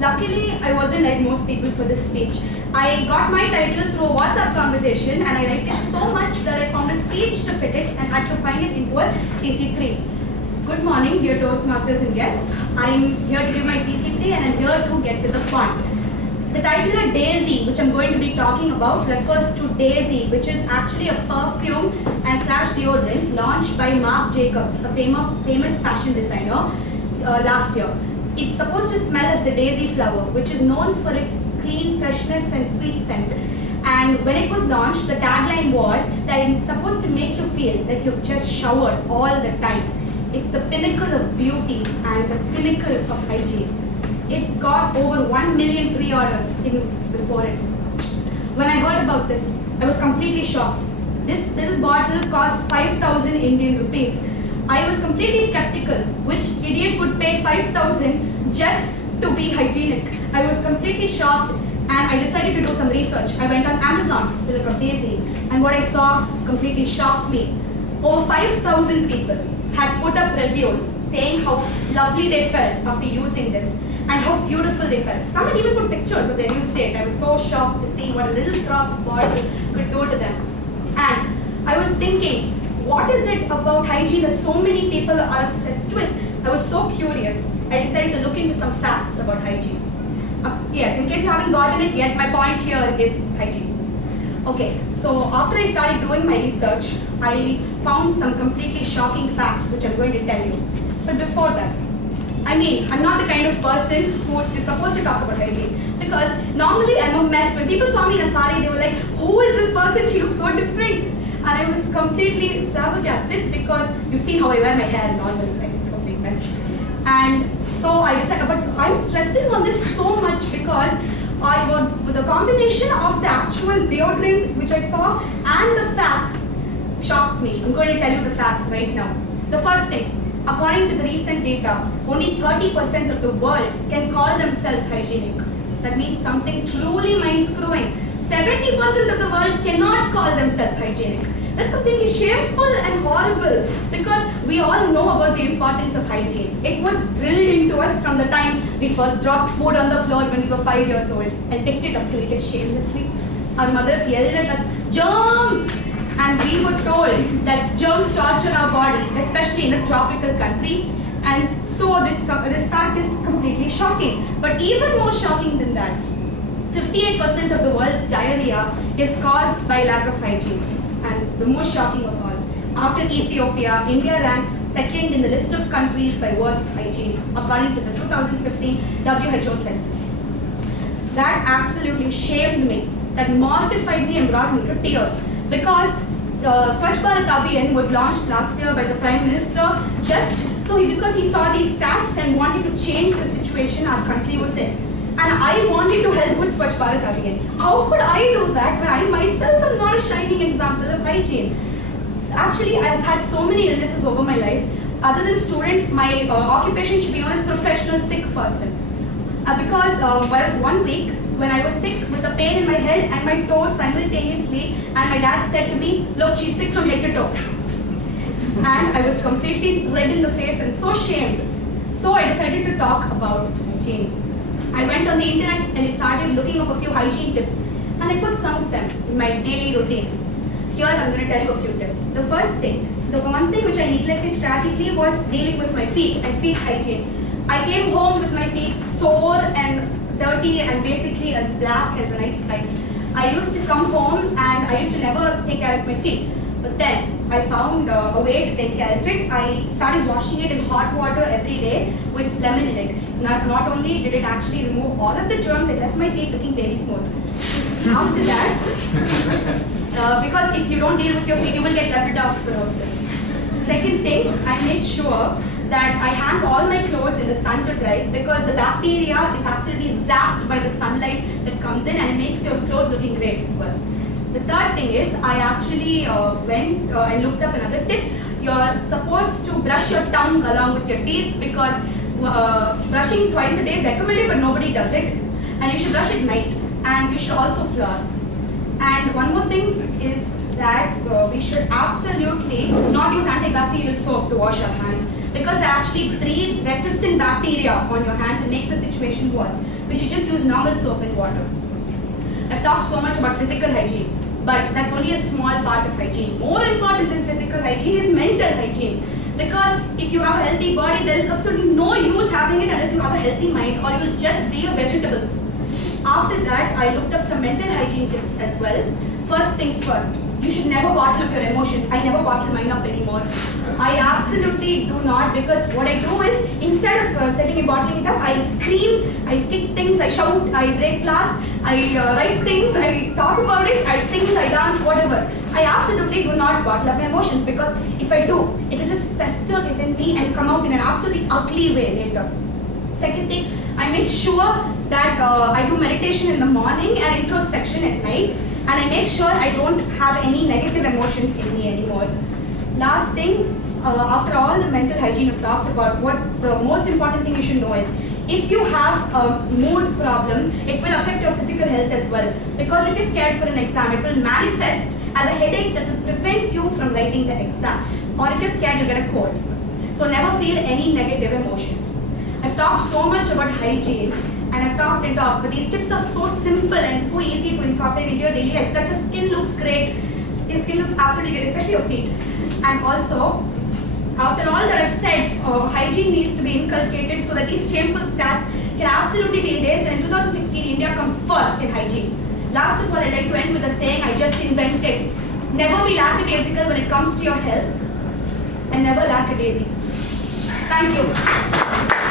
Luckily, I wasn't like most people for this speech. I got my title through a WhatsApp conversation and I liked it so much that I found a speech to fit it and had to find it into a CC3. Good morning, dear Toastmasters and guests. I'm here to give my CC3 and I'm here to get to the point. The title of Daisy, which I'm going to be talking about, refers to Daisy, which is actually a perfume and slash deodorant launched by Marc Jacobs, a famous fashion designer, last year. It's supposed to smell of the daisy flower, which is known for its clean freshness and sweet scent. And when it was launched, the tagline was that it's supposed to make you feel like you've just showered all the time. It's the pinnacle of beauty and the pinnacle of hygiene. It got over 1 million pre-orders before it was launched. When I heard about this, I was completely shocked. This little bottle cost 5,000 Indian rupees. I was completely skeptical. Which idiot would pay 5,000 just to be hygienic? I was completely shocked and I decided to do some research. I went on Amazon to look up Daisy and what I saw completely shocked me. Over 5,000 people had put up reviews saying how lovely they felt after using this and how beautiful they felt. Some had even put pictures of their new state. I was so shocked to see what a little drop of bottle could do to them. And I was thinking, what is it about hygiene that so many people are obsessed with? I was so curious. I decided to look into some facts about hygiene. Yes, in case you haven't gotten it yet, my point here is hygiene. Okay, so after I started doing my research, I found some completely shocking facts which I'm going to tell you. But before that, I'm not the kind of person who is supposed to talk about hygiene because normally I'm a mess. When people saw me in a sari, they were like, who is this person? She looks so different. And I was completely flabbergasted because you've seen how I wear my hair normally, right? It's a complete mess. And so I decided, but I'm stressing on this so much because with the combination of the actual deodorant which I saw and the facts shocked me. I'm going to tell you the facts right now. The first thing, according to the recent data, only 30% of the world can call themselves hygienic. That means something truly mind-screwing. 70% of the world cannot call themselves hygienic. That's completely shameful and horrible because we all know about the importance of hygiene. It was drilled into us from the time we first dropped food on the floor when we were 5 years old and picked it up to eat it shamelessly. Our mothers yelled at us, germs! And we were told that germs torture our body, especially in a tropical country. And so this fact is completely shocking. But even more shocking than that, 58% of the world's diarrhea is caused by lack of hygiene. And the most shocking of all, after Ethiopia, India ranks second in the list of countries by worst hygiene, according to the 2015 WHO census. That absolutely shamed me, that mortified me and brought me to tears. Because Swachh Bharat Abhiyan was launched last year by the Prime Minister because he saw these stats and wanted to change the situation our country was in. And I wanted to help with Swachh Bharat Abhiyan. How could I do that when I myself am not a shining example of hygiene? Actually, I've had so many illnesses over my life. Other than student, my occupation should be known as professional sick person. Because I was 1 week when I was sick with a pain in my head and my toes simultaneously, and my dad said to me, look, she's sick from head to toe. And I was completely red in the face and so shamed. So I decided to talk about hygiene. I went on the internet and I started looking up a few hygiene tips and I put some of them in my daily routine. Here I'm going to tell you a few tips. The first thing, the one thing which I neglected tragically was dealing with my feet and feet hygiene. I came home with my feet sore and dirty and basically as black as a night sky. I used to come home and I used to never take care of my feet. But then I found a way to take care of it. I started washing it in hot water every day with lemon in it. Not only did it actually remove all of the germs, it left my feet looking very smooth. After that, because if you don't deal with your feet, you will get leptospirosis. Second thing, I made sure that I hang all my clothes in the sun to dry because the bacteria is absolutely zapped by the sunlight that comes in and it makes your clothes looking great as well. The third thing is I actually went and looked up another tip. You're supposed to brush your tongue along with your teeth because brushing twice a day is recommended but nobody does it. And you should brush at night and you should also floss. And one more thing is that we should absolutely not use antibacterial soap to wash our hands. because that actually breeds resistant bacteria on your hands and makes the situation worse. We should just use normal soap and water. I've talked so much about physical hygiene, but that's only a small part of hygiene. More important than physical hygiene is mental hygiene. Because if you have a healthy body, there is absolutely no use having it unless you have a healthy mind, or you'll just be a vegetable. After that, I looked up some mental hygiene tips as well. First things first, you should never bottle up your emotions. I never bottle mine up anymore. I absolutely do not, because what I do is, instead of setting and bottling it up, I scream, I kick things, I shout, I break glass, I write things, I talk about it, I sing, I dance, whatever. I absolutely do not bottle up my emotions, because if I do, it will just fester within me and come out in an absolutely ugly way later. Second thing, I make sure that I do meditation in the morning and introspection at night, and I make sure I don't have any negative emotions in me anymore. Last thing, after all the mental hygiene I've talked about, what the most important thing you should know is, if you have a mood problem, it will affect your physical health as well. Because if you're scared for an exam, it will manifest as a headache that will prevent you from writing the exam. Or if you're scared, you'll get a cold. So never feel any negative emotions. I've talked so much about hygiene, and I've talked and talked, but these tips are so simple and so easy to incorporate into your daily life because your skin looks great. Your skin looks absolutely great, especially your feet. And also, after all that I've said, hygiene needs to be inculcated so that these shameful stats can absolutely be erased. And in 2016, India comes first in hygiene. Last of all, I'd like to end with a saying I just invented. Never be lackadaisical when it comes to your health, and never lackadaisy. Thank you.